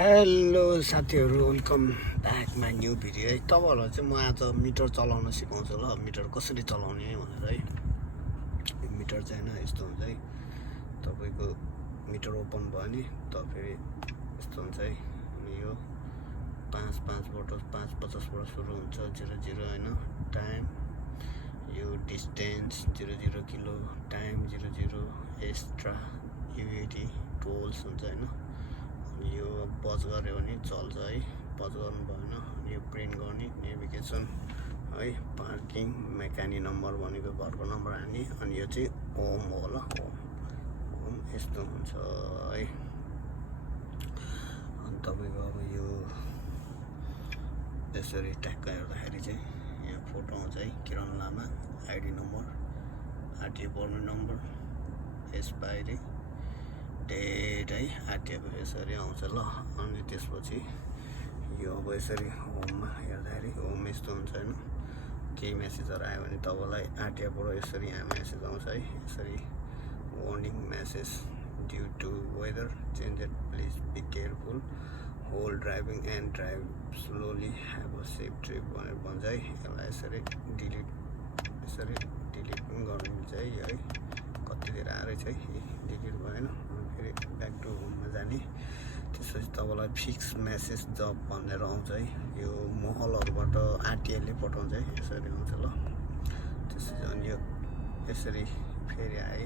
Hello साथीहरू, welcome back my new video है। तपाईँहरूलाई चाहिँ म आज मिटर चलाउन सिकाउँछु ल। मिटर कसरी चलाउने भनेर है। मिटर चाहिँ होइन यस्तो हुन्छ है। तपाईँको मिटर ओपन भयो नि त फेरि यस्तो हुन्छ है। अनि यो 5-5बाट 5:50बाट सुरु हुन्छ 00 होइन। टाइम यो डिस्टेन्स 00 किलो, टाइम 00, एक्स्ट्रा युएटी टोल्स हुन्छ होइन। यो पज गऱ्यो भने चल्छ है, पज गर्नु भएन। यो प्रिन्ट गर्ने नेभिगेसन है, पार्किङ, मेकानिक नम्बर भनेको घरको नम्बर हाल्ने। अनि यो चाहिँ होम हो ल, होम यस्तो हुन्छ है। अनि तपाईँको अब यो यसरी ट्याक्क हेर्दाखेरि चाहिँ यहाँ फोटो आउँछ है, Kiran Lama, ID number, RTA permit number, expiry date है, आरटिएको यसरी आउँछ ल। अनि त्यसपछि यो अब यसरी होममा हेर्दाखेरि होम यस्तो हुन्छ होइन। केही मेसेजहरू आयो भने तपाईँलाई आरटिएबाट यसरी यहाँ मेसेज आउँछ है। यसरी warning message due to weather changes please be careful, hold driving and drive slowly, have a safe trip भनेर भन्छ है। यसलाई यसरी डिलिट पनि गर्नु मिल्छ है। यो है कति धेरै आएर चाहिँ डिलिट भएन। फेरि ब्याक टु होममा जाने। त्यसपछि तपाईँलाई फिक्स मेसेज जब भनेर आउँछ है। यो महलहरूबाट आरटिएले पठाउँछ है, यसरी आउँछ ल। त्यसपछि अनि यो यसरी फेरि आए।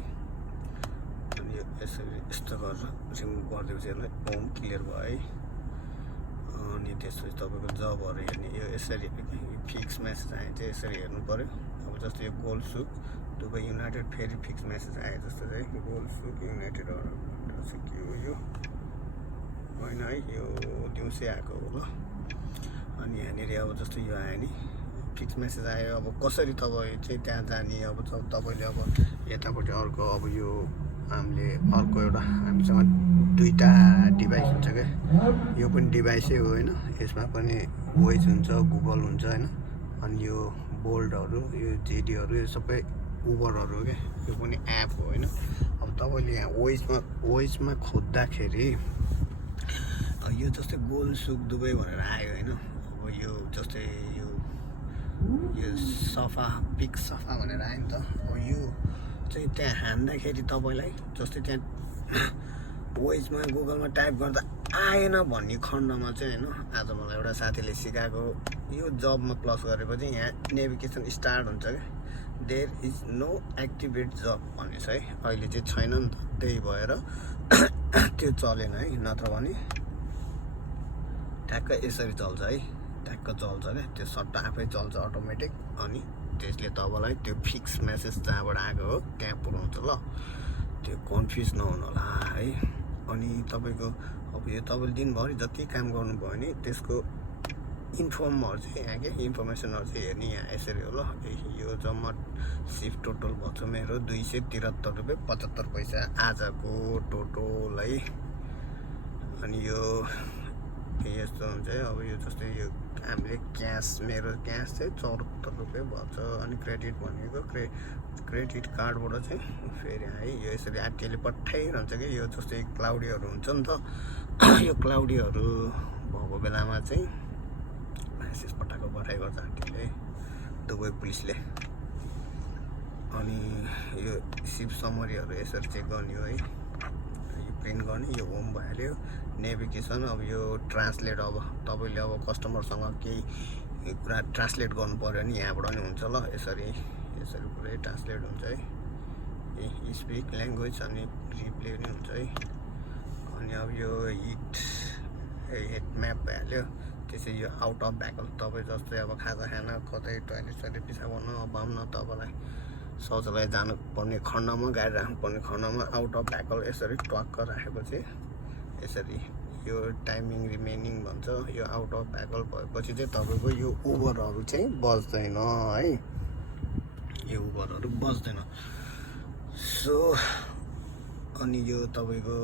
अनि यो यसरी यस्तो गरेर रिमुभ गरिदिएपछि यसलाई होम क्लियर भयो है। अनि त्यसपछि तपाईँको जबहरू हेर्ने यो यसरी फिक्स मेसेज आए चाहिँ यसरी हेर्नु पऱ्यो। अब जस्तो यो गोल सुक दुबई युनाइटेड, फेरि फिक्स मेसेज आए जस्तो चाहिँ गोल सुक युनाइटेड के हो यो होइन है, यो दिउँसै आएको हो ल। अनि यहाँनिर अब जस्तो यो आयो नि फिक्स मेसेज आयो। अब कसरी तपाईँ चाहिँ त्यहाँ जाने, अब तपाईँले अब यतापट्टि अर्को अब यो हामीले अर्को एउटा हामीसँग दुईवटा डिभाइस हुन्छ क्या। यो पनि डिभाइसै हो होइन, यसमा पनि वोइस हुन्छ, गुगल हुन्छ होइन। अनि यो बोल्टहरू, यो जेडीहरू, यो सबै उबरहरू हो क्या। यो पनि एप हो होइन। अब तपाईँले यहाँ वोइसमा खोज्दाखेरि यो जस्तै गोल सुक दुबई भनेर आयो होइन। अब यो जस्तै यो सफा पिक सफा भनेर आयो नि त। अब यो चाहिँ त्यहाँ हान्दाखेरि तपाईँलाई जस्तै त्यहाँ वोइसमा गुगलमा टाइप गर्दा आएन भन्ने खण्डमा चाहिँ होइन, आज मलाई एउटा साथीले सिकाएको यो जबमा प्लस गरेपछि यहाँ नेभिगेसन स्टार्ट हुन्छ क्या। देयर इज नो एक्टिभेट जब भनेछ है। अहिले चाहिँ छैन नि त, त्यही भएर त्यो चलेन है। नत्र भने ठ्याक्क यसरी चल्छ है, ठ्याक्क चल्छ क्या। त्यो सट्ट आफै चल्छ अटोमेटिक। अनि त्यसले तपाईँलाई त्यो फिक्स मेसेज जहाँबाट आएको हो त्यहाँ पुऱ्याउँछ ल। त्यो कन्फ्युज नहुनु होला है। अनि तपाईँको अब यो तपाईँले दिनभरि जति काम गर्नुभयो भने त्यसको इन्फर्महरू चाहिँ यहाँ के इन्फर्मेसनहरू चाहिँ हेर्ने यहाँ यसरी हो ल। यो जम्मा सिफ्ट टोटल भएको छ मेरो 273 रुपियाँ 75 पैसा आजको टोटल है। अनि यो यस्तो हुन्छ है। अब यो जस्तै यो हामीले क्यास, मेरो क्यास चाहिँ 74 रुपियाँ भएको छ। अनि क्रेडिट भनेको क्रेडिट कार्डबाट चाहिँ फेरि है यो यसरी आरटिएले पठाइरहन्छ कि। यो जस्तै क्लाउडीहरू हुन्छ नि त, यो क्लाउडीहरू भएको बेलामा चाहिँ मेसेज पठाइ गर्छ आरटिएले, दुबई पुलिसले। अनि यो सिप समरीहरू यसरी चेक गर्ने हो है। यो प्रिन्ट गर्ने, यो होम भइहाल्यो। नेभिगेसन अब यो ट्रान्सलेट, अब तपाईँले अब कस्टमरसँग केही कुरा ट्रान्सलेट गर्नु पऱ्यो भने यहाँबाट नि हुन्छ ल। यसरी पुरै ट्रान्सलेट हुन्छ है। स्पिक ल्याङ्ग्वेज अनि रिप्ले पनि हुन्छ है। अनि अब यो हिट म्याप भइहाल्यो। त्यसै यो आउट अफ भ्याकल, तपाईँ जस्तै अब खाजा खान कतै टोइलेट पिसाब गर्नु अब तपाईँलाई शौचालय जानुपर्ने खण्डमा, गाडी राख्नुपर्ने खण्डमा आउट अफ भ्याकल यसरी ट्वाक्क राखेपछि यसरी यो टाइमिङ रिमेनिङ भन्छ। यो आउट अफ भ्याकल भएपछि चाहिँ तपाईँको यो उबरहरू चाहिँ बज्दैन है। यो उबरहरू बज्दैन। सो अनि यो तपाईँको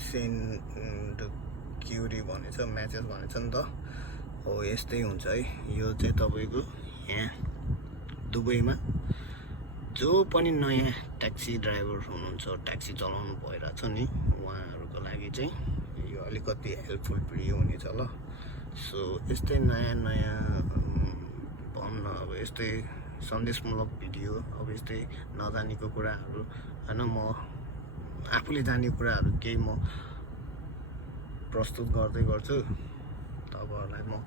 सेन्ड क्युरी भनेछ, म्यासेज भनेछ नि त हो, यस्तै हुन्छ है। यो चाहिँ तपाईँको यहाँ दुबईमा जो पनि नयाँ ट्याक्सी ड्राइभर हुनुहुन्छ, ट्याक्सी चलाउनु भइरहेछ नि, उहाँहरूको लागि चाहिँ यो अलिकति हेल्पफुल भिडियो हुनेछ ल। सो यस्तै नयाँ नयाँ भन्न अब यस्तै सन्देशमूलक भिडियो, अब यस्तै नजानेको कुराहरू होइन, म आफूले जानेको कुराहरू केही म प्रस्तुत गर्दै गर्छु, तपाईँहरूलाई म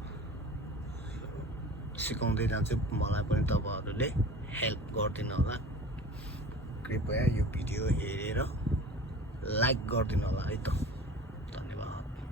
सिकाउँदै जान्छु। मलाई पनि तपाईँहरूले हेल्प गरिदिनु होला। कृपया यो भिडियो हेरेर लाइक गरिदिनु होला है त।